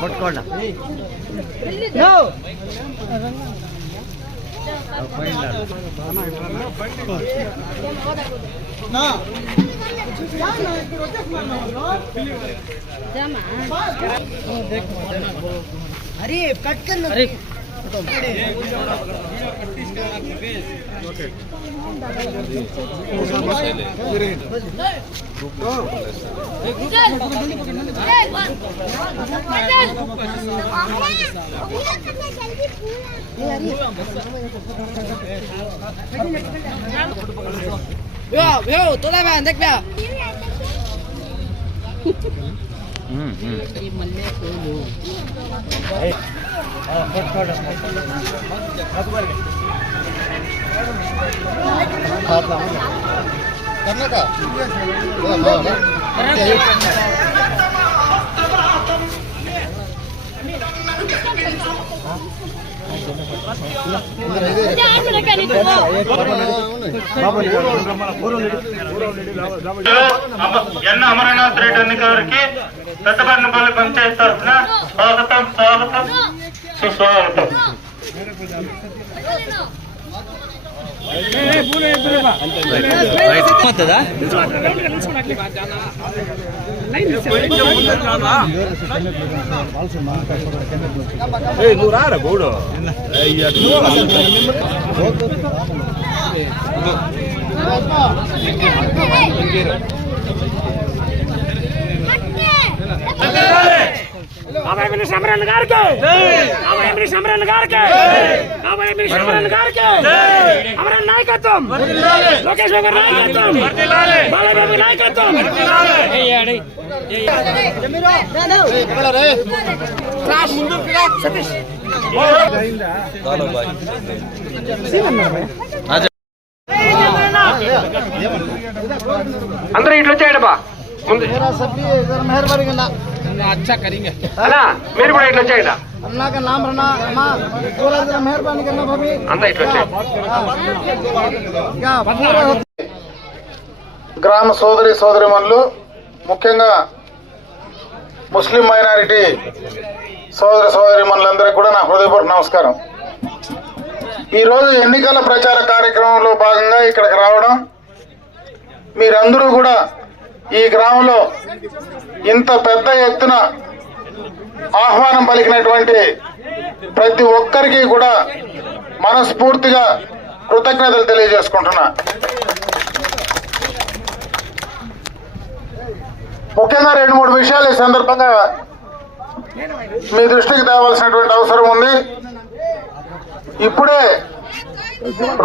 పట్టుకోండి अरे कट कर अरे तोड़ा देख करने का ఎన్న అమరనాథ్ రెడ్డి అన్ని గారికి పెద్దపర్నపల్లి పంచాయతీ తరఫున స్వాగతం స్వాగతం సుస్వాగతం. నువ్వు రారా గోడు సమరన్ గారికి సమరన్ గారికి సమరన్ గారికి అమరన్ నాయకత్వం లోకేష్ బాబు నాయకత్వం బాలబాబు నాయకత్వం అందరూ ఇట్లా వచ్చాయండి బా ముందు अच्छा करेंगे అన్నా మీరు కూడా ఇట్లా వచ్చాయండి. अल्लाह का नाम रहना थोड़ा जरा मेहरबानी करना भाभी అంతా ఇట్లా వచ్చాయండి. గ్రామ సోదరి సోదరిమణులు, ముఖ్యంగా ముస్లిం మైనారిటీ సోదరి సోదరిమణులందరికీ కూడా నా హృదయపూర్వక నమస్కారం. ఈరోజు ఎన్నికల ప్రచార కార్యక్రమంలో భాగంగా ఇక్కడికి రావడం, మీరందరూ కూడా ఈ గ్రామంలో ఇంత పెద్ద ఎత్తున ఆహ్వానం పలికినటువంటి ప్రతి ఒక్కరికి కూడా మనస్ఫూర్తిగా కృతజ్ఞతలు తెలియజేసుకుంటున్నా. ముఖ్యంగా 2-3 విషయాలు ఈ సందర్భంగా మీ దృష్టికి తేవాల్సినటువంటి అవసరం ఉంది. ఇప్పుడే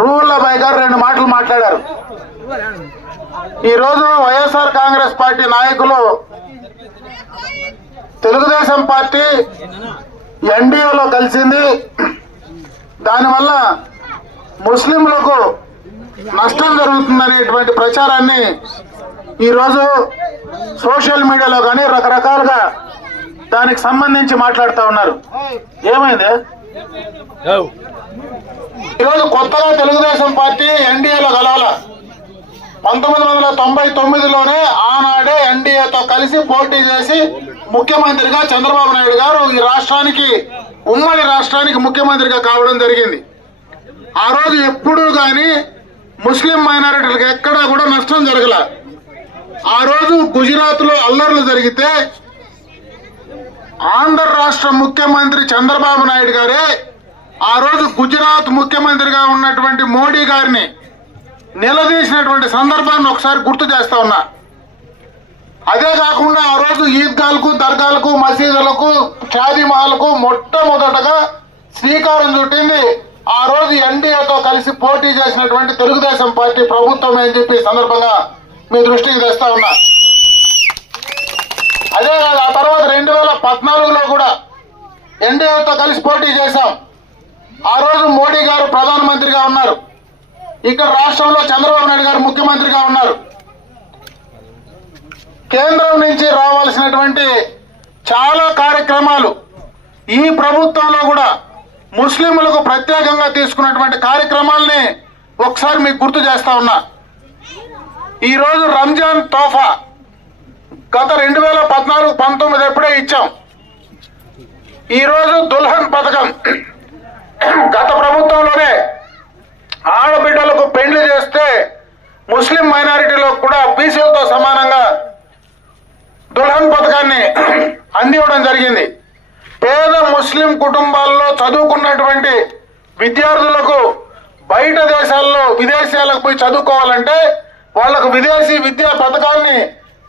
రూహుల్లాబాయ్ గారు 2 మాటలు మాట్లాడారు. ఈరోజు వైఎస్ఆర్ కాంగ్రెస్ పార్టీ నాయకులు తెలుగుదేశం పార్టీ ఎన్డీఏలో కలిసింది, దానివల్ల ముస్లింలకు నష్టం జరుగుతుందనేటువంటి ప్రచారాన్ని ఈరోజు సోషల్ మీడియాలో కానీ రకరకాలుగా దానికి సంబంధించి మాట్లాడుతూ ఉన్నారు. ఏమైంది? ఈరోజు కొత్తగా తెలుగుదేశం పార్టీ ఎన్డీఏలో కలవాల. 1999లోనే ఆనాడే ఎన్డీఏతో కలిసి పోటీ చేసి ముఖ్యమంత్రిగా చంద్రబాబు నాయుడు గారు ఈ రాష్ట్రానికి, ఉమ్మడి రాష్ట్రానికి ముఖ్యమంత్రిగా కావడం జరిగింది. ఆ రోజు ఎప్పుడూ కానీ ముస్లిం మైనారిటీలకు ఎక్కడా కూడా నష్టం జరగల. ఆ రోజు గుజరాత్ లో అల్లర్లు జరిగితే ఆంధ్ర రాష్ట్ర ముఖ్యమంత్రి చంద్రబాబు నాయుడు గారే ఆ రోజు గుజరాత్ ముఖ్యమంత్రిగా ఉన్నటువంటి మోడీ గారిని నిలదీసినటువంటి సందర్భాన్ని ఒకసారి గుర్తు చేస్తా ఉన్నా. అదే కాకుండా ఆ రోజు ఈద్గాలకు, దర్గాలకు, మసీదులకు, షాదీ మహల్కు మొట్టమొదటగా శ్రీకారం చుట్టింది ఆ రోజు ఎన్డీఏతో కలిసి పోటీ చేసినటువంటి తెలుగుదేశం పార్టీ ప్రభుత్వం అని చెప్పి సందర్భంగా మీ దృష్టికి తెస్తా ఉన్నా. అదే కాదు, ఆ తర్వాత 2014లో కూడా ఎన్డీఏతో కలిసి పోటీ చేశాం. ఆ రోజు మోడీ గారు ప్రధానమంత్రిగా ఉన్నారు, ఇక్కడ రాష్ట్రంలో చంద్రబాబు నాయుడు గారు ముఖ్యమంత్రిగా ఉన్నారు. కేంద్రం నుంచి రావాల్సినటువంటి చాలా కార్యక్రమాలు ఈ ప్రభుత్వంలో కూడా ముస్లింలకు ప్రత్యేకంగా తీసుకున్నటువంటి కార్యక్రమాలని ఒకసారి మీకు గుర్తు చేస్తా ఉన్నా. ఈరోజు రంజాన్ తోఫా గత 2014-19 ఎప్పుడే ఇచ్చాం. ఈరోజు దుల్హన్ పథకం గత ప్రభుత్వంలోనే ఆడబిడ్డలకు పెళ్లి చేస్తే ముస్లిం మైనారిటీలో కూడా బీసీలతో సమానంగా దుల్హన్ పథకాన్ని అందివ్వడం జరిగింది. పేద ముస్లిం కుటుంబాల్లో చదువుకున్నటువంటి విద్యార్థులకు బయట దేశాల్లో విదేశాలకు పోయి చదువుకోవాలంటే వాళ్లకు విదేశీ విద్యా పథకాన్ని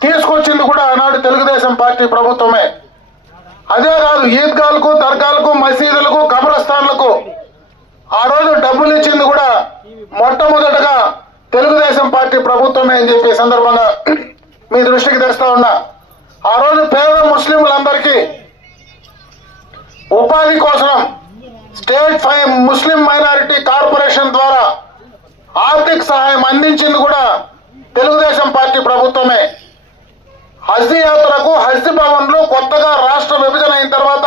తీసుకొచ్చింది కూడా ఆనాడు తెలుగుదేశం పార్టీ ప్రభుత్వమే. అదే కాదు, ఈద్గాలకు, దర్గాలకు, మసీదులకు, కబ్రస్థాన్లకు ఆ రోజు డబ్బులు ఇచ్చింది కూడా మొట్టమొదటగా తెలుగుదేశం పార్టీ ప్రభుత్వమే అని చెప్పి సందర్భంగా మీ దృష్టికి తెస్తా ఉన్నా. ఆ రోజు పేద ముస్లింలందరికీ ఉపాధి కోసం స్టేట్ ముస్లిం మైనారిటీ కార్పొరేషన్ ద్వారా ఆర్థిక సహాయం అందించింది కూడా తెలుగుదేశం పార్టీ ప్రభుత్వమే. హజ్ యాత్రకు హజ్ భవన్లు కొత్తగా రాష్ట్ర విభజన అయిన తర్వాత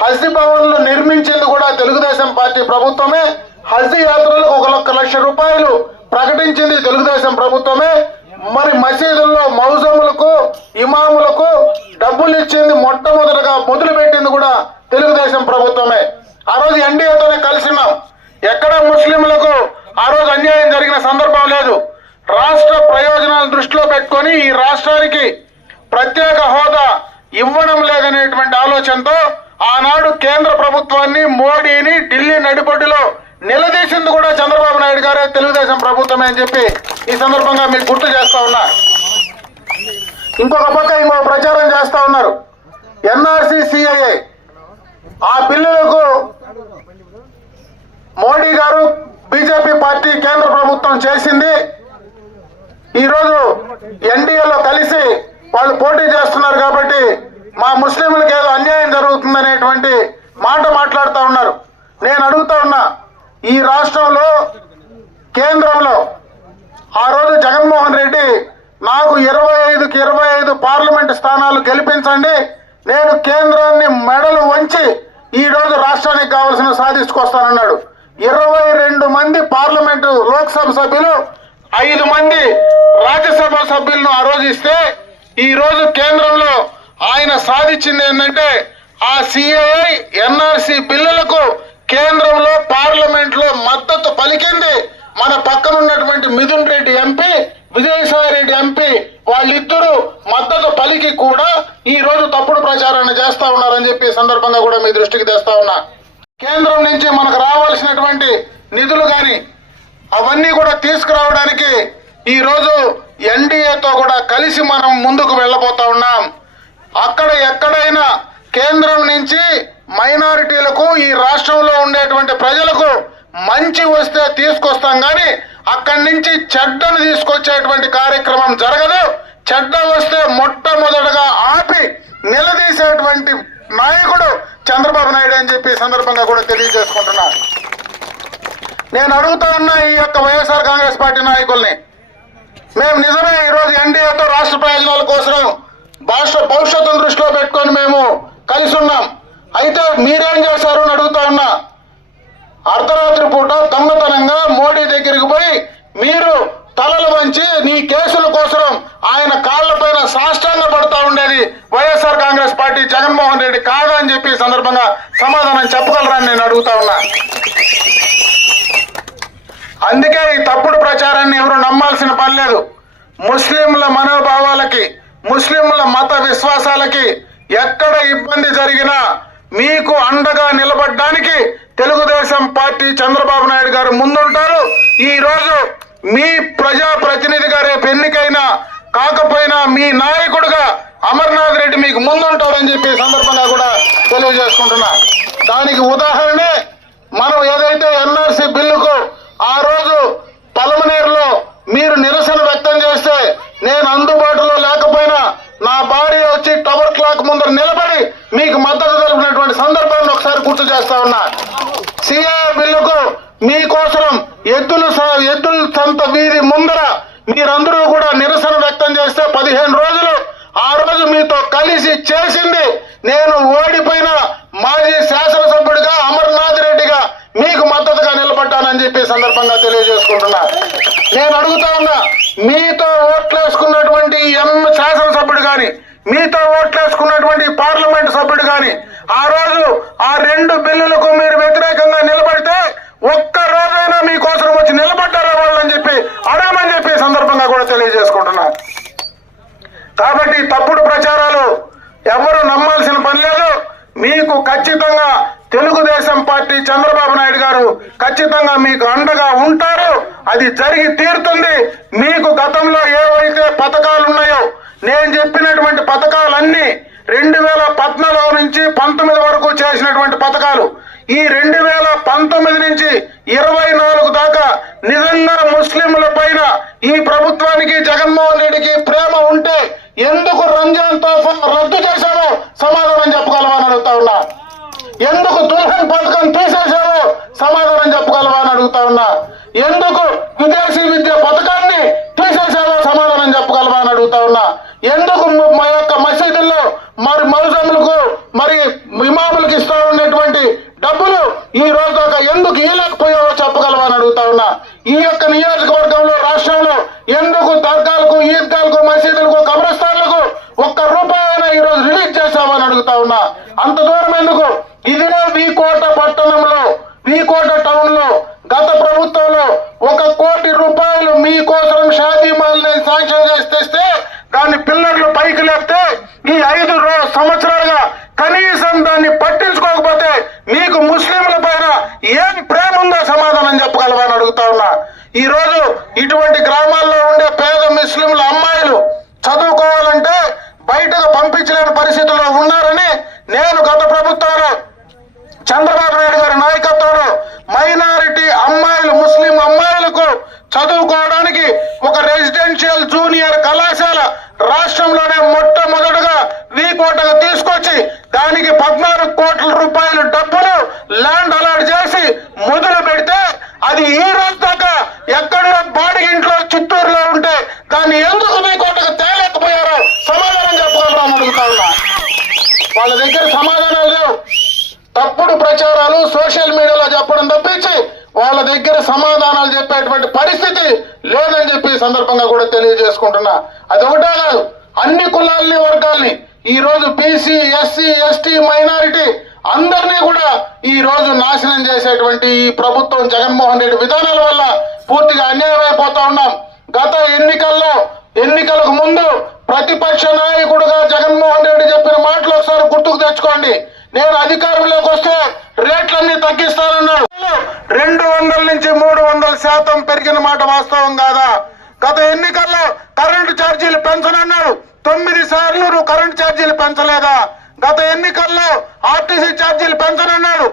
హజ్ భవన్లు నిర్మించింది కూడా తెలుగుదేశం పార్టీ ప్రభుత్వమే. హజ్ యాత్రలకు 1 లక్ష రూపాయలు ప్రకటించింది తెలుగుదేశం ప్రభుత్వమే. మరి మసీదుల్లో మౌజములకు, ఇమాములకు డబ్బులు ఇచ్చింది మొట్టమొదటిగా మొదలుపెట్టింది కూడా తెలుగుదేశం ప్రభుత్వమే. ఆ రోజు ఎన్డీఏతోనే కలిసిన్నాం. ఎక్కడ ముస్లింలకు ఆ రోజు అన్యాయం జరిగిన సందర్భం లేదు. రాష్ట్ర ప్రయోజనాలను దృష్టిలో పెట్టుకొని ఈ రాష్ట్రానికి ప్రత్యేక హోదా ఇవ్వడం లేదనేటువంటి ఆలోచనతో ఆనాడు కేంద్ర ప్రభుత్వాన్ని, మోడీని ఢిల్లీ నడిబొడ్డులో నిలదీసింది కూడా చంద్రబాబు నాయుడు గారే, తెలుగుదేశం ప్రభుత్వమే అని చెప్పి ఈ సందర్భంగా మీకు గుర్తు చేస్తా ఉన్నా. ఇంకొక పక్క ఇంకొక ప్రచారం చేస్తా ఉన్నారు. ఎన్ఆర్సీ, సిఐఏ ఆ బిల్లులకు మోడీ గారు, బీజేపీ పార్టీ, కేంద్ర ప్రభుత్వం చేసింది. ఈరోజు ఎన్డీఏలో కలిసి వాళ్ళు పోటీ చేస్తున్నారు కాబట్టి మా ముస్లింలకు ఏదో అన్యాయం జరుగుతుందనేటువంటి మాట మాట్లాడుతూ ఉన్నారు. నేను అడుగుతా ఉన్నా, ఈ రాష్ట్రంలో కేంద్రంలో ఆ రోజు జగన్మోహన్ రెడ్డి నాకు 25కి 25 పార్లమెంటు స్థానాలు గెలిపించండి, నేను కేంద్రాన్ని మెడలు వంచి ఈ రోజు రాష్ట్రానికి కావాల్సిన సాధించుకొస్తానన్నాడు. 22 మంది పార్లమెంటు లోక్సభ సభ్యులు, 5 మంది రాజ్యసభ సభ్యులను ఆ రోజు ఇస్తే ఈ రోజు కేంద్రంలో ఆయన సాధించింది ఏంటంటే ఆ సిఏఐ, ఎన్ఆర్సీ బిల్లులకు కేంద్రంలో పార్లమెంట్ లో మద్దతు పలికింది మన పక్కన ఉన్నటువంటి మిథున్ రెడ్డి ఎంపీ, విజయసాయి రెడ్డి ఎంపీ. వాళ్ళిద్దరూ మద్దతు పలికి కూడా ఈ రోజు తప్పుడు ప్రచారాన్ని చేస్తా ఉన్నారని చెప్పి సందర్భంగా కూడా మీ దృష్టికి తెస్తా ఉన్నా. కేంద్రం నుంచి మనకు రావాల్సినటువంటి నిధులు కానీ అవన్నీ కూడా తీసుకురావడానికి ఈ రోజు ఎన్డీఏతో కూడా కలిసి మనం ముందుకు వెళ్ళబోతా ఉన్నాం. అక్కడ ఎక్కడైనా కేంద్రం నుంచి మైనారిటీలకు, ఈ రాష్ట్రంలో ఉండేటువంటి ప్రజలకు మంచి వస్తే తీసుకొస్తాం కానీ అక్కడి నుంచి చెడ్డను తీసుకొచ్చేటువంటి కార్యక్రమం జరగదు. చెడ్డ వస్తే మొట్టమొదటగా ఆపి నిలదీసేటువంటి నాయకుడు చంద్రబాబు నాయుడు అని చెప్పి సందర్భంగా కూడా తెలియజేసుకుంటున్నా. నేను అడుగుతా ఉన్నా ఈ యొక్క వైఎస్ఆర్ కాంగ్రెస్ పార్టీ నాయకుల్ని, మేము నిజమే ఈరోజు ఎన్డీఏతో రాష్ట్ర ప్రయోజనాల కోసం రాష్ట్ర భవిష్యత్తును దృష్టిలో పెట్టుకొని మేము కలిసి ఉన్నాం. అయితే మీరేం చేశారు అని అడుగుతా ఉన్నా. అర్ధరాత్రి పూట దొంగతనంగా మోడీ దగ్గరికి పోయి మీరు తలలు వంచి నీ కేసుల కోసం ఆయన కాళ్లపైన సాష్టాంగ పడుతూ ఉండేది వైఎస్ఆర్ కాంగ్రెస్ పార్టీ, జగన్మోహన్ రెడ్డి కాదా అని చెప్పి సందర్భంగా సమాధానం చెప్పగలరని నేను అడుగుతా ఉన్నా. అందుకే ఈ తప్పుడు ప్రచారాన్ని ఎవరు నమ్మాల్సిన పని లేదు. ముస్లింల మనోభావాలకి, ముస్లింల మత విశ్వాసాలకి ఎక్కడ ఇబ్బంది జరిగినా మీకు అండగా నిలబడడానికి తెలుగుదేశం పార్టీ, చంద్రబాబు నాయుడు గారు ముందుంటారు. ఈ రోజు మీ ప్రజాప్రతినిధిగా రేపు ఎన్నికైనా కాకపోయినా మీ నాయకుడుగా అమర్నాథ్ రెడ్డి మీకు ముందుంటారని చెప్పి సందర్భంగా కూడా తెలియజేసుకుంటున్నా. దానికి ఉదాహరణే మనం ఏదైతే ఎన్ఆర్సీ బిల్లుకు ఆ రోజు పలమనేరులో మీరు నిరసన వ్యక్తం చేస్తే నేను అందుబాటులో లేకపోయినా నా భార్య వచ్చి టవర్ క్లాక్ ముందర నిలబడి మీకు మద్దతు తెలిపినటువంటి సందర్భాన్ని ఒకసారి గుర్తు చేస్తా ఉన్నా. సిఏఏ బిల్లుకు మీకోసం ఎద్దుల సంత వీధి ముందర మీరందరూ కూడా నిరసన వ్యక్తం చేస్తే 15 రోజులు ఆ రోజు మీతో కలిసి చేసింది నేను ఓడిపోయిన మాజీ శాసనసభ్యుడిగా అమర్నాథ్ రెడ్డిగా మీకు మద్దతుగా నిలబడ్డానని చెప్పి సందర్భంగా తెలియజేసుకుంటున్నా. నేను అడుగుతా ఉన్నా, మీతో ఓట్లేసుకున్నటువంటి శాసనసభ్యుడు కానీ, మీతో ఓట్లేసుకున్నటువంటి పార్లమెంట్ సభ్యుడు కానీ ఆ రోజు ఆ 2 బిల్లులకు మీరు వ్యతిరేకంగా నిలబడితే ఒక్క రోజైనా మీకోసం వచ్చి నిలబడ్డారా వాళ్ళని చెప్పి అడగమని చెప్పి సందర్భంగా కూడా తెలియజేసుకుంటున్నా. కాబట్టి తప్పుడు ప్రచారాలు ఎవరు నమ్మాల్సిన పని లేదు. మీకు ఖచ్చితంగా తెలుగుదేశం పార్టీ చంద్రబాబు నాయుడు గారు ఖచ్చితంగా మీకు అండగా ఉంటారు. అది జరిగి తీరుతుంది. మీకు గతంలో ఏవైతే పథకాలు ఉన్నాయో నేను చెప్పినటువంటి పథకాలన్నీ 2014 నుంచి 19 వరకు చేసినటువంటి పథకాలు ఈ 2019 నుంచి 24 దాకా నిజంగా ముస్లింల పైన ఈ ప్రభుత్వానికి జగన్మోహన్ రెడ్డికి ప్రేమ ఉంటే ఎందుకు రంజాన్ తోఫా రద్దు చేశారో సమాధానం చెప్పగలవా అని అడుగుతా ఉన్నా. ఎందుకు దుల్హన్ పథకం తీసేశారో సమాధానం చెప్పగలవా అని అడుగుతా ఉన్నా. ఎందుకు విదేశీ విద్య పథకాన్ని తీసేశారో సమాధానం చెప్పగలవా అని అడుగుతా ఉన్నా. ఎందుకు మా యొక్క మసీదుల్లో మరి మౌజములకు మరి ఇమాములకు ఇస్తా ఉన్నటువంటి డబ్బులు ఈ రోజు దాకా ఎందుకు ఇవ్వలేకపోయావో చెప్పగలవా అని అడుగుతా ఉన్నా. ఈ యొక్క నియోజకవర్గంలో రాష్ట్రంలో ఎందుకు దర్గాలకు, ఈద్గాలకు, మసీదులకు, కబ్రస్థాన్లకు ₹1 ఈ రోజు రిలీజ్ చేశావని అడుగుతా ఉన్నా. అంత దూరం ఎందుకు? ఇదే వీకోట పట్టణంలో, వీకోట టౌన్ లో గత ప్రభుత్వంలో ₹1 కోటి మీకోసం షాదీ మాల్ శాంక్షన్ చేసి తెస్తే దాన్ని పిల్లర్లు పైకి లేపితే ఈ 5 సంవత్సరాలుగా కనీసం దాన్ని పట్టించుకోకపోతే మీకు ముస్లింల పైన ఏం ప్రేమ ఉందో సమాధానం చెప్పగలవా అని అడుగుతా ఉన్నా. ఈ రోజు ఇటువంటి గ్రామాల్లో ఉండే పేద ముస్లింల అమ్మాయిలు చదువుకోవాలంటే బయటకు పంపించలేని పరిస్థితుల్లో ఉన్నారని నేను గత ప్రభుత్వంలో చంద్రబాబు నాయుడు గారి నాయకత్వంలో మైనారిటీ అమ్మాయిలు, ముస్లిం అమ్మాయిలకు చదువుకోవడానికి ఒక రెసిడెన్షియల్ జూనియర్ కళాశాల రాష్ట్రంలోనే మొట్టమొదటిగా వీకోటగా తీసుకొచ్చి దానికి 14 కోట్ల రూపాయల డబ్బులు ల్యాండ్ అలాట్ చేసి మొదలు పెడితే అది ఈ రోజు దాకా ఎక్కడో బాడిగింట్లో చిత్తూరులో ఉంటే దాన్ని ఎందుకు వీకోటగా తేలేకపోయారో సమాధానం చెప్పగలరా అని అడుగుతా ఉన్నా. వాళ్ళ దగ్గర సమాధానాలు లేవు. తప్పుడు ప్రచారాలు సోషల్ మీడియాలో చెప్పడం తప్పించి వాళ్ళ దగ్గర సమాధానాలు చెప్పేటువంటి పరిస్థితి లేదని చెప్పి సందర్భంగా కూడా తెలియజేసుకుంటున్నా. అది ఒకటే కాదు, అన్ని కులాలని, వర్గాల్ని ఈ రోజు బీసీ, ఎస్సీ, ఎస్టీ, మైనారిటీ అందరినీ కూడా ఈ రోజు నాశనం చేసేటువంటి ఈ ప్రభుత్వం జగన్మోహన్ రెడ్డి విధానాల వల్ల పూర్తిగా అన్యాయం అయిపోతా ఉన్నాం. గత ఎన్నికలకు ముందు ప్రతిపక్ష నాయకుడుగా జగన్మోహన్ రెడ్డి చెప్పిన మాటలు ఒకసారి గుర్తుకు తెచ్చుకోండి. నేను అధికారంలోకి వస్తే రేట్లన్నీ తగ్గిస్తానన్నాడు. 200 నుంచి 300% పెరిగిన మాట వాస్తవం కాదా? గత ఎన్నికల్లో కరెంటు ఛార్జీలు పెంచనన్నాడు. 9 సార్లు నువ్వు కరెంటు ఛార్జీలు పెంచలేదా? గత ఎన్నికల్లో ఆర్టీసీ ఛార్జీలు పెంచనన్నాడు.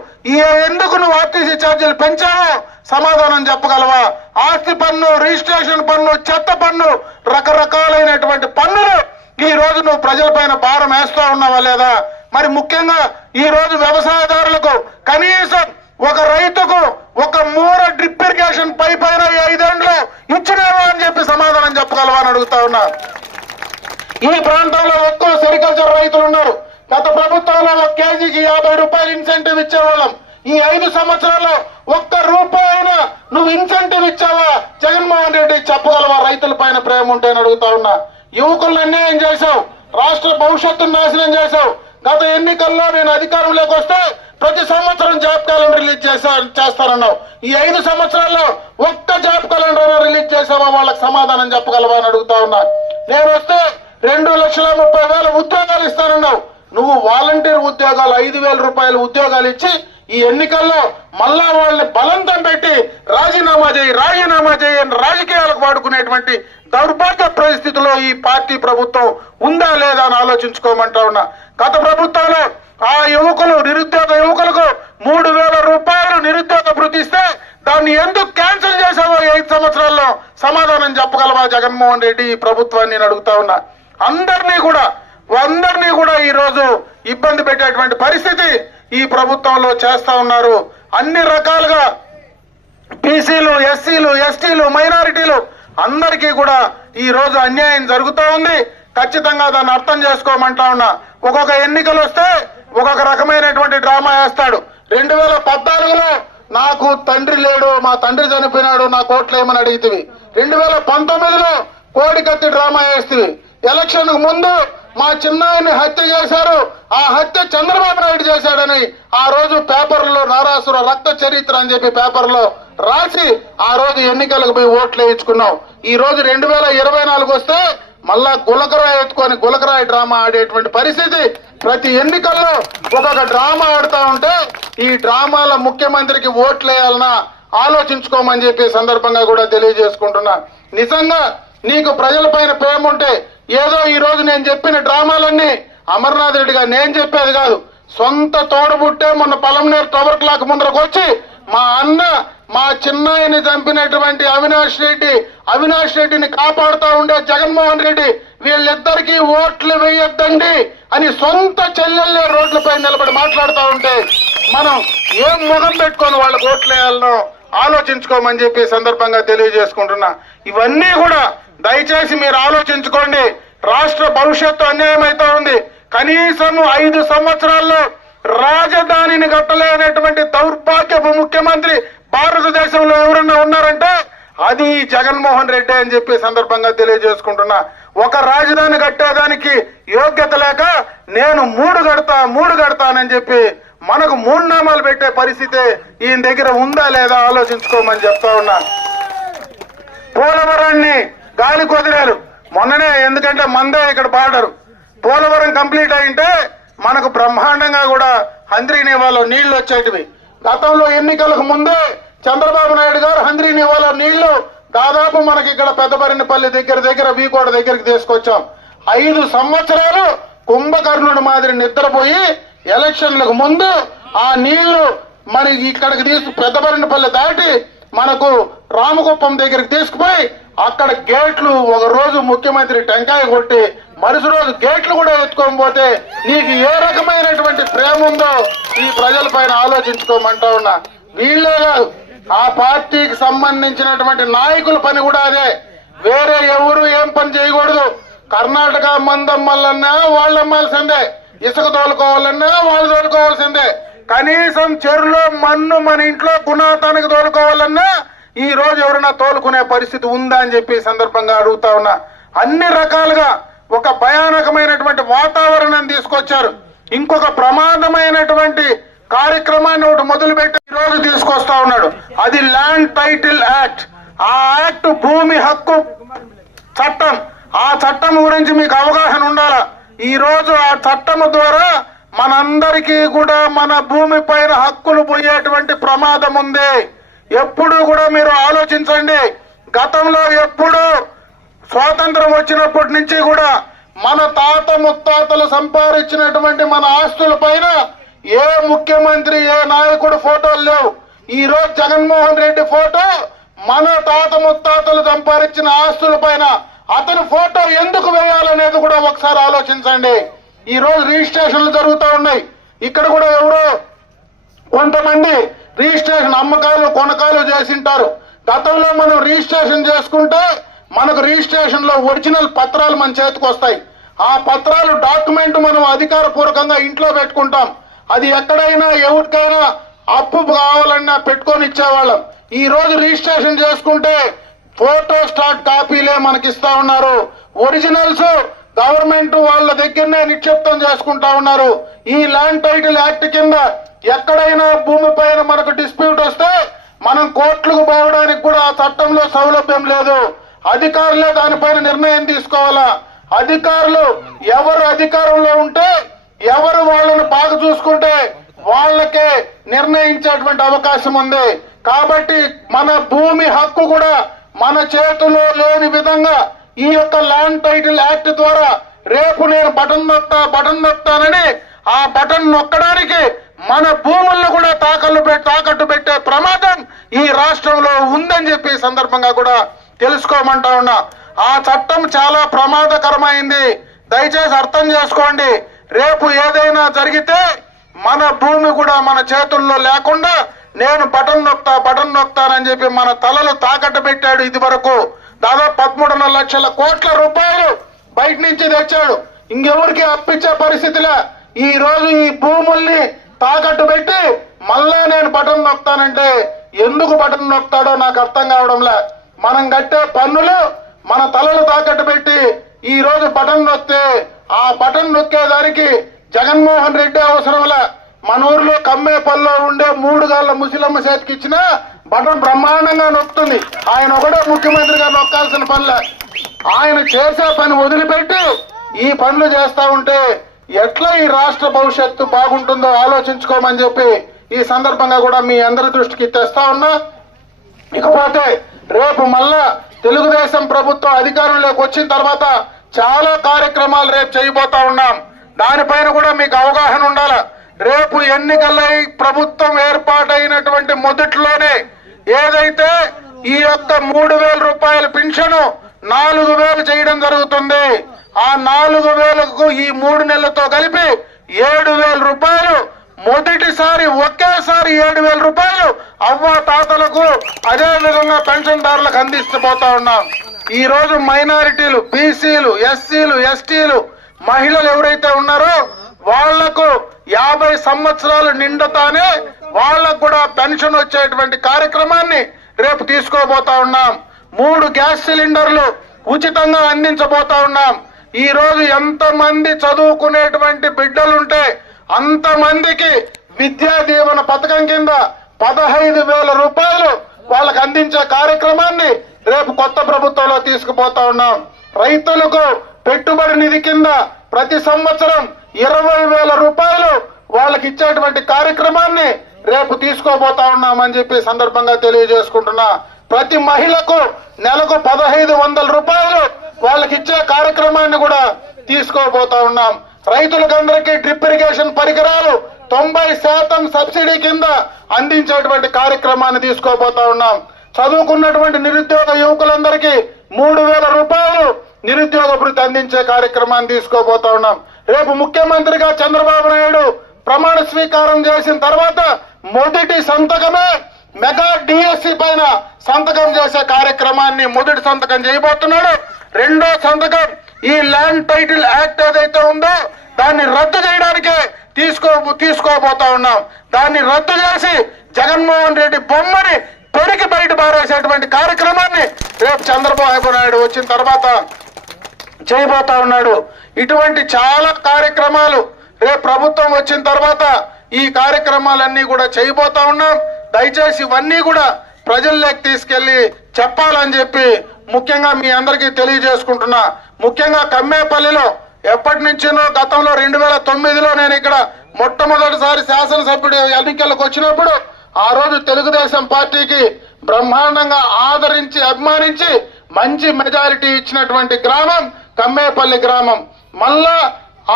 ఎందుకు నువ్వు ఆర్టీసీ ఛార్జీలు పెంచావో సమాధానం చెప్పగలవా? ఆస్తి పన్ను, రిజిస్ట్రేషన్ పన్ను, చెత్త పన్ను, రకరకాలైనటువంటి పన్నులు ఈ రోజు నువ్వు ప్రజలపైన భారం వేస్తా ఉన్నావా లేదా? మరి ముఖ్యంగా ఈ రోజు వ్యవసాయదారులకు కనీసం ఒక రైతుకు ఒక మూర డ్రిప్ ఇరిగేషన్ పైప్ అయినా 5 ఏళ్ళు ఇచ్చినావా అని చెప్పి సమాధానం చెప్పగలవా అని అడుగుతా ఉన్నా. ఈ ప్రాంతంలో ఎక్కువ సెరికల్చర్ రైతులు ఉన్నారు. గత ప్రభుత్వంలో 1 కేజీకి ₹50 ఇన్సెంటివ్ ఇచ్చేవాళ్ళం. ఈ 5 సంవత్సరాల్లో ₹1 నువ్వు ఇన్సెంటివ్ ఇచ్చావా? జగన్మోహన్ రెడ్డి చెప్పగలవా? రైతుల పైన ప్రేమ ఉంటేని అడుగుతా ఉన్నా. యువకులను అన్యాయం చేశావు, రాష్ట్ర భవిష్యత్తును నాశనం చేశావు. గత ఎన్నికల్లో నేను అధికారంలోకి వస్తే ప్రతి సంవత్సరం జాబ్ క్యాలెండర్ రిలీజ్ చేస్తానన్నావు. ఈ 5 సంవత్సరాల్లో ఒక్క జాబ్ క్యాలెండర్ రిలీజ్ చేసావా? వాళ్ళకి సమాధానం చెప్పగలవా అని అడుగుతా ఉన్నా. నేను వస్తే 2,30,000 ఉద్యోగాలు ఇస్తానన్నావు. నువ్వు వాలంటీర్ ఉద్యోగాలు 5,000 రూపాయల ఉద్యోగాలు ఇచ్చి ఈ ఎన్నికల్లో మళ్ళా వాళ్ళని బలంతం పెట్టి రాజీనామా చేయి అని రాజకీయాలకు వాడుకునేటువంటి దౌర్భాగ్య పరిస్థితిలో ఈ పార్టీ ప్రభుత్వం ఉందా లేదా అని ఆలోచించుకోమంటా ఉన్నా. గత ప్రభుత్వంలో ఆ నిరుద్యోగ యువకులకు 3,000 రూపాయలు నిరుద్యోగ భృతి ఇస్తే దాన్ని ఎందుకు క్యాన్సిల్ చేశావో 5 సంవత్సరాల్లో సమాధానం చెప్పగలవా జగన్మోహన్ రెడ్డి ఈ ప్రభుత్వాన్ని అడుగుతా ఉన్నా. అందరినీ కూడా ఈ రోజు ఇబ్బంది పెట్టేటువంటి పరిస్థితి ఈ ప్రభుత్వంలో చేస్తా ఉన్నారు. అన్ని రకాలుగా బీసీలు, ఎస్సీలు, ఎస్టీలు, మైనారిటీలు అందరికీ కూడా ఈ రోజు అన్యాయం జరుగుతూ ఉంది. ఖచ్చితంగా దాన్ని అర్థం చేసుకోమంటా ఉన్నా. ఒక్కొక్క ఎన్నికలు వస్తే ఒక్కొక్క రకమైనటువంటి డ్రామా వేస్తాడు. 2014లో నాకు తండ్రి లేడు, మా తండ్రి చనిపోయినాడు, నా కోట్లు ఏమని అడిగితివి. 2019లో కోడికత్తి డ్రామా వేస్తుంది. ఎలక్షన్ కు ముందు మా చిన్నాయన్ని హత్య చేశారు, ఆ హత్య చంద్రబాబు నాయుడు చేశాడని ఆ రోజు పేపర్లో నారాసుర రక్త చరిత్ర అని చెప్పి పేపర్లో రాసి ఆ రోజు ఎన్నికలకు పోయి ఓట్లు వేయించుకున్నాం. ఈ రోజు 2024 వస్తే మళ్ళా గులకరాయి ఎత్తుకొని గులకరాయి డ్రామా ఆడేటువంటి పరిస్థితి. ప్రతి ఎన్నికల్లో ఒక్కొక్క డ్రామా ఆడుతా ఉంటే ఈ డ్రామాల ముఖ్యమంత్రికి ఓట్లు వేయాలన్నా ఆలోచించుకోమని చెప్పి సందర్భంగా కూడా తెలియజేసుకుంటున్నా. నిజంగా నీకు ప్రజలపైన ప్రేమ ఉంటే ఏదో ఈ రోజు నేను చెప్పిన డ్రామాలన్నీ అమర్నాథ్ రెడ్డిగా నేను చెప్పేది కాదు, సొంత తోడుబుట్టే మొన్న పలంనేరు టవర్ క్లాక్ ముందరకు వచ్చి మా అన్న మా చిన్నాయని చంపినటువంటి అవినాష్ రెడ్డిని కాపాడుతూ ఉండే జగన్మోహన్ రెడ్డి వీళ్ళిద్దరికీ ఓట్లు వేయొద్దండి అని సొంత చెల్లెళ్ళే రోడ్లపై నిలబడి మాట్లాడుతూ ఉంటే మనం ఏం ముఖం పెట్టుకొని వాళ్ళకి ఓట్లు వేయాలనో ఆలోచించుకోమని చెప్పి సందర్భంగా తెలియజేసుకుంటున్నా. ఇవన్నీ కూడా దయచేసి మీరు ఆలోచించుకోండి. రాష్ట్ర భవిష్యత్తు అన్యాయం అవుతా ఉంది. కనీసం 5 సంవత్సరాల్లో రాజధానిని కట్టలేనటువంటి దౌర్భాగ్యపు ముఖ్యమంత్రి భారతదేశంలో ఎవరన్నా ఉన్నారంటే అది జగన్మోహన్ రెడ్డి అని చెప్పి సందర్భంగా తెలియజేసుకుంటున్నా. ఒక రాజధాని కట్టేదానికి యోగ్యత లేక నేను 3 కడతానని చెప్పి మనకు 3 నామాలు పెట్టే పరిస్థితి ఈయన దగ్గర ఉందా లేదా ఆలోచించుకోమని చెప్తా ఉన్నా. పోలవరాన్ని గాలి కుదిరారు మొన్ననే, ఎందుకంటే మందే ఇక్కడ బార్డరు. పోలవరం కంప్లీట్ అయింటే మనకు బ్రహ్మాండంగా కూడా హంద్రీనేవాలో నీళ్లు వచ్చేటివి. గతంలో ఎన్నికలకు ముందే చంద్రబాబు నాయుడు గారు హంద్రీనేవాలో నీళ్లు దాదాపు మనకి ఇక్కడ పెద్దబరినపల్లి దగ్గర వీకోట దగ్గరికి తీసుకొచ్చాం. 5 సంవత్సరాలు కుంభకర్ణుడి మాదిరి నిద్రపోయి ఎలక్షన్లకు ముందు ఆ నీళ్లు మనకి ఇక్కడికి పెద్దబరినపల్లి దాటి మనకు రామకుప్పం దగ్గరికి తీసుకుపోయి అక్కడ గేట్లు ఒక రోజు ముఖ్యమంత్రి టెంకాయ కొట్టి మరుసటి రోజు గేట్లు కూడా ఎత్తుకొని పోతే నీకు ఏ రకమైనటువంటి ప్రేమ ఉందో ఈ ప్రజల పైన ఆలోచించుకోమంటా ఉన్నా. వీళ్ళే కాదు, ఆ పార్టీకి సంబంధించినటువంటి నాయకుల పని కూడా అదే. వేరే ఎవరు ఏం పని చేయకూడదు. కర్ణాటక మందమ్మలన్నా వాళ్ళు అమ్మాల్సిందే, ఇసుక తోలుకోవాలన్నా వాళ్ళు తోలుకోవాల్సిందే. కనీసం చెరువులో మన్ను మన ఇంట్లో గుణాతానికి తోలుకోవాలన్నా ఈ రోజు ఎవరైనా తోలుకునే పరిస్థితి ఉందా అని చెప్పి సందర్భంగా అడుగుతా ఉన్నా. అన్ని రకాలుగా ఒక భయానకమైనటువంటి వాతావరణాన్ని తీసుకొచ్చారు. ఇంకొక ప్రమాదమైనటువంటి కార్యక్రమాన్ని ఒకటి మొదలుపెట్టి ఈ రోజు తీసుకొస్తా ఉన్నాడు. అది ల్యాండ్ టైటిల్ యాక్ట్. ఆ యాక్ట్ భూమి హక్కు చట్టం. ఆ చట్టం గురించి మీకు అవగాహన ఉండాలా. ఈ రోజు ఆ చట్టం ద్వారా మనందరికీ కూడా మన భూమి పైన హక్కులు పోయేటువంటి ప్రమాదం ఉంది. ఎప్పుడు కూడా మీరు ఆలోచించండి. గతంలో ఎప్పుడు స్వాతంత్రం వచ్చినప్పటి నుంచి కూడా మన తాత ముత్తాతలు సంపాదించినటువంటి మన ఆస్తుల పైన ఏ ముఖ్యమంత్రి ఏ నాయకుడు ఫోటోలు లేవు. ఈ రోజు జగన్మోహన్ రెడ్డి ఫోటో మన తాత ముత్తాతలు సంపాదించిన ఆస్తుల పైన అతని ఫోటో ఎందుకు వేయాలనేది కూడా ఒకసారి ఆలోచించండి. ఈ రోజు రిజిస్ట్రేషన్లు జరుగుతూ ఉన్నాయి. ఇక్కడ కూడా ఎవరో కొంతమంది రిజిస్ట్రేషన్ అమ్మకాలు కొనకాలు చేసింటారు. గతంలో మనం రిజిస్ట్రేషన్ చేసుకుంటే మనకు రిజిస్ట్రేషన్ లో ఒరిజినల్ పత్రాలు మన చేతికి వస్తాయి. ఆ పత్రాలు డాక్యుమెంట్ మనం అధికారపూర్వకంగా ఇంట్లో పెట్టుకుంటాం. అది ఎక్కడైనా ఎవరికైనా అప్పు కావాలన్నా పెట్టుకొని ఇచ్చేవాళ్ళం. ఈ రోజు రిజిస్ట్రేషన్ చేసుకుంటే ఫోటో స్టాట్ కాపీలే మనకి ఇస్తా ఉన్నారు. ఒరిజినల్స్ గవర్నమెంట్ వాళ్ళ దగ్గరనే నిక్షిప్తం చేసుకుంటా ఉన్నారు. ఈ ల్యాండ్ టైటిల్ యాక్ట్ కింద ఎక్కడైనా భూమి పైన మనకు డిస్ప్యూట్ వస్తే మనం కోర్టులకు పోవడానికి కూడా ఆ చట్టంలో సౌలభ్యం లేదు. అధికారులే దానిపైన నిర్ణయం తీసుకోవాలా. అధికారులు ఎవరు అధికారంలో ఉంటే ఎవరు వాళ్ళను బాగా చూసుకుంటే వాళ్ళకే నిర్ణయించేటువంటి అవకాశం ఉంది. కాబట్టి మన భూమి హక్కు కూడా మన చేతిలో లేని విధంగా ఈ యొక్క ల్యాండ్ టైటిల్ యాక్ట్ ద్వారా రేపు నేను బటన్ నొక్తానని ఆ బటన్ నొక్కడానికి మన భూములను కూడా తాకట్టు పెట్టే ప్రమాదం ఈ రాష్ట్రంలో ఉందని చెప్పి సందర్భంగా కూడా తెలుసుకోమంటా ఉన్నా. ఆ చట్టం చాలా ప్రమాదకరమైంది. దయచేసి అర్థం చేసుకోండి. రేపు ఏదైనా జరిగితే మన భూమి కూడా మన చేతుల్లో లేకుండా నేను బటన్ నొక్తానని చెప్పి మన తలలు తాకట్టు పెట్టాడు. ఇది వరకు దాదాపు 13.5 లక్షల కోట్ల రూపాయలు బయట నుంచి తెచ్చాడు. ఇంకెవరికి అప్పించే పరిస్థితిలో ఈ రోజు ఈ భూముల్ని తాకట్టు పెట్టి మళ్ళా నేను బటన్ నొక్కుతానంటే ఎందుకు బటన్ నొక్కుతాడో నాకు అర్థం కావడంలే. మనం కట్టే పన్నులు మన తలలు తాకట్టు పెట్టి ఈ రోజు బటన్ నొక్కితే ఆ బటన్ నొక్కేదానికి జగన్మోహన్ రెడ్డి అవసరంలే. మన ఊర్లో కమ్మేపల్లిలో ఉండే 3 గాళ్ళ ముసలమ్మ చేతికి ఇచ్చిన బటన్ బ్రహ్మాండంగా నొక్కుతుంది. ఆయన ఒకటే ముఖ్యమంత్రిగా నొక్కాల్సిన పనిలే. ఆయన చేసే పని వదిలిపెట్టి ఈ పనులు చేస్తా ఉంటే ఎట్లా ఈ రాష్ట్ర భవిష్యత్తు బాగుంటుందో ఆలోచించుకోమని చెప్పి ఈ సందర్భంగా కూడా మీ అందరి దృష్టికి తెస్తా ఉన్నా. ఇకపోతే రేపు మళ్ళా తెలుగుదేశం ప్రభుత్వం అధికారంలోకి వచ్చిన తర్వాత చాలా కార్యక్రమాలు రేపు చేయబోతా ఉన్నాం. దానిపైన కూడా మీకు అవగాహన ఉండాలి. రేపు ఎన్నికలై ప్రభుత్వం ఏర్పాటైనటువంటి మొదట్లోనే ఏదైతే ఈ యొక్క 3,000 రూపాయల పింఛను 4,000 చేయడం జరుగుతుంది. ఆ 4,000కు ఈ 3 నెలలతో కలిపి 7,000 రూపాయలు, మొదటిసారి ఒకేసారి 7,000 రూపాయలు అవ్వ తాతలకు అదే విధంగా పెన్షన్దారులకు అందిస్తూ ఉన్నాం. ఈ రోజు మైనారిటీలు, బీసీలు, ఎస్సీలు, ఎస్టీలు, మహిళలు ఎవరైతే ఉన్నారో వాళ్లకు 50 సంవత్సరాలు నిండుతానే వాళ్లకు కూడా పెన్షన్ వచ్చేటువంటి కార్యక్రమాన్ని రేపు తీసుకోబోతా ఉన్నాం. 3 గ్యాస్ సిలిండర్లు ఉచితంగా అందించబోతా ఉన్నాం. ఈ రోజు ఎంతమంది చదువుకునేటువంటి బిడ్డలుంటే అంతమందికి విద్యా దీవెన పథకం కింద 15,000 రూపాయలు వాళ్ళకి అందించే కార్యక్రమాన్ని రేపు కొత్త ప్రభుత్వంలో తీసుకుపోతా ఉన్నాం. రైతులకు పెట్టుబడి నిధి కింద ప్రతి సంవత్సరం 20,000 రూపాయలు వాళ్ళకి ఇచ్చేటువంటి కార్యక్రమాన్ని రేపు తీసుకోబోతా ఉన్నామని చెప్పి సందర్భంగా తెలియజేసుకుంటున్నా. ప్రతి మహిళకు నెలకు 1,500 రూపాయలు వాళ్ళకి ఇచ్చే కార్యక్రమాన్ని కూడా తీసుకోబోతా ఉన్నాం. రైతులకందరికీ డ్రిప్ ఇరిగేషన్ పరికరాలు 90% సబ్సిడీ కింద అందించేటువంటి కార్యక్రమాన్ని తీసుకోబోతా ఉన్నాం. చదువుకున్నటువంటి నిరుద్యోగ యువకులందరికీ 3,000 రూపాయలు నిరుద్యోగ భృతి అందించే కార్యక్రమాన్ని తీసుకోబోతా ఉన్నాం. రేపు ముఖ్యమంత్రిగా చంద్రబాబు నాయుడు ప్రమాణ స్వీకారం చేసిన తర్వాత మొదటి సంతకమే మెగా డిఎస్సి పైన సంతకం చేసే కార్యక్రమాన్ని మొదటి సంతకం చేయబోతున్నాడు. రెండో సంతకం ఈ ల్యాండ్ టైటిల్ యాక్ట్ ఏదైతే ఉందో దాన్ని రద్దు చేయడానికే తీసుకోబోతా ఉన్నాం. దాన్ని రద్దు చేసి జగన్మోహన్ రెడ్డి బొమ్మని పెరికి బయట పారేసేటువంటి కార్యక్రమాన్ని రేపు చంద్రబాబు నాయుడు వచ్చిన తర్వాత చేయబోతా ఉన్నాడు. ఇటువంటి చాలా కార్యక్రమాలు రేపు ప్రభుత్వం వచ్చిన తర్వాత ఈ కార్యక్రమాలన్నీ కూడా చేయబోతా ఉన్నాం. దయచేసి ఇవన్నీ కూడా ప్రజల్లోకి తీసుకెళ్లి చెప్పాలని చెప్పి ముఖ్యంగా మీ అందరికీ తెలియజేసుకుంటున్నా. ముఖ్యంగా కమ్మేపల్లిలో ఎప్పటి నుంచినో గతంలో 2009లో నేను ఇక్కడ మొట్టమొదటిసారి శాసనసభ్యుడు ఎన్నికలకు వచ్చినప్పుడు ఆ రోజు తెలుగుదేశం పార్టీకి బ్రహ్మాండంగా ఆదరించి అభిమానించి మంచి మెజారిటీ ఇచ్చినటువంటి గ్రామం కమ్మేపల్లి గ్రామం. మళ్ళా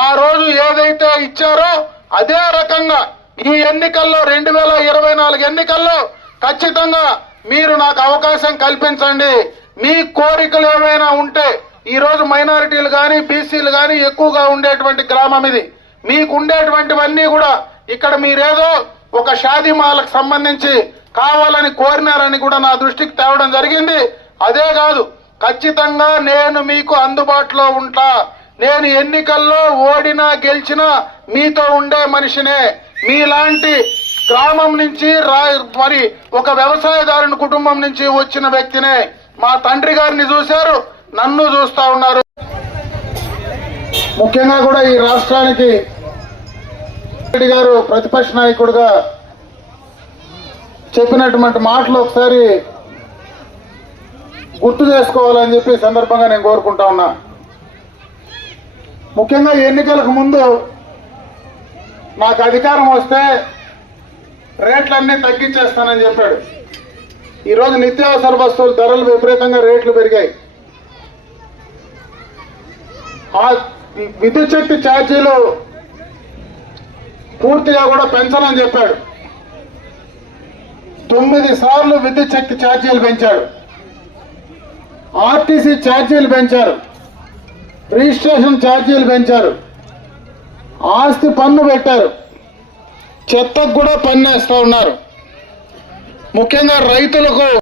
ఆ రోజు ఏదైతే ఇచ్చారో అదే రకంగా ఈ ఎన్నికల్లో 2024 ఎన్నికల్లో ఖచ్చితంగా మీరు నాకు అవకాశం కల్పించండి. మీ కోరికలు ఏమైనా ఉంటే ఈ రోజు మైనారిటీలు కానీ బీసీలు కానీ ఎక్కువగా ఉండేటువంటి గ్రామం ఇది. మీకు ఉండేటువంటివన్నీ కూడా ఇక్కడ మీరేదో ఒక షాదీమాలకు సంబంధించి కావాలని కోరినారని కూడా నా దృష్టికి తేవడం జరిగింది. అదే కాదు, ఖచ్చితంగా నేను మీకు అందుబాటులో ఉంటా. నేను ఎన్నికల్లో ఓడినా గెలిచినా మీతో ఉండే మనిషినే. మీలాంటి గ్రామం నుంచి మరి ఒక వ్యవసాయదారుని కుటుంబం నుంచి వచ్చిన వ్యక్తినే. మా తండ్రి గారిని చూశారు, నన్ను చూస్తా ఉన్నారు. ముఖ్యంగా కూడా ఈ రాష్ట్రానికి రెడ్డి గారు ప్రతిపక్ష నాయకుడిగా చెప్పినటువంటి మాటలు ఒకసారి గుర్తు చేసుకోవాలని చెప్పి సందర్భంగా నేను కోరుకుంటా ఉన్నా. ముఖ్యంగా ఎన్నికలకు ముందు నాకు అధికారం వస్తే రేట్లన్నీ తగ్గించేస్తానని చెప్పాడు. ఈరోజు నిత్యావసర వస్తువుల ధరలు విపరీతంగా రేట్లు పెరిగాయి. ఆ విద్యుత్ శక్తి ఛార్జీలు పూర్తిగా కూడా పెంచనని చెప్పాడు. 9 సార్లు విద్యుత్ శక్తి ఛార్జీలు పెంచాడు. ఆర్టీసీ ఛార్జీలు పెంచారు, రిజిస్ట్రేషన్ ఛార్జీలు పెంచారు, ఆస్తి పన్ను పెట్టారు, చెత్తకు కూడా పన్ను వేస్తూ ఉన్నారు. ముఖ్యంగా రైతులకు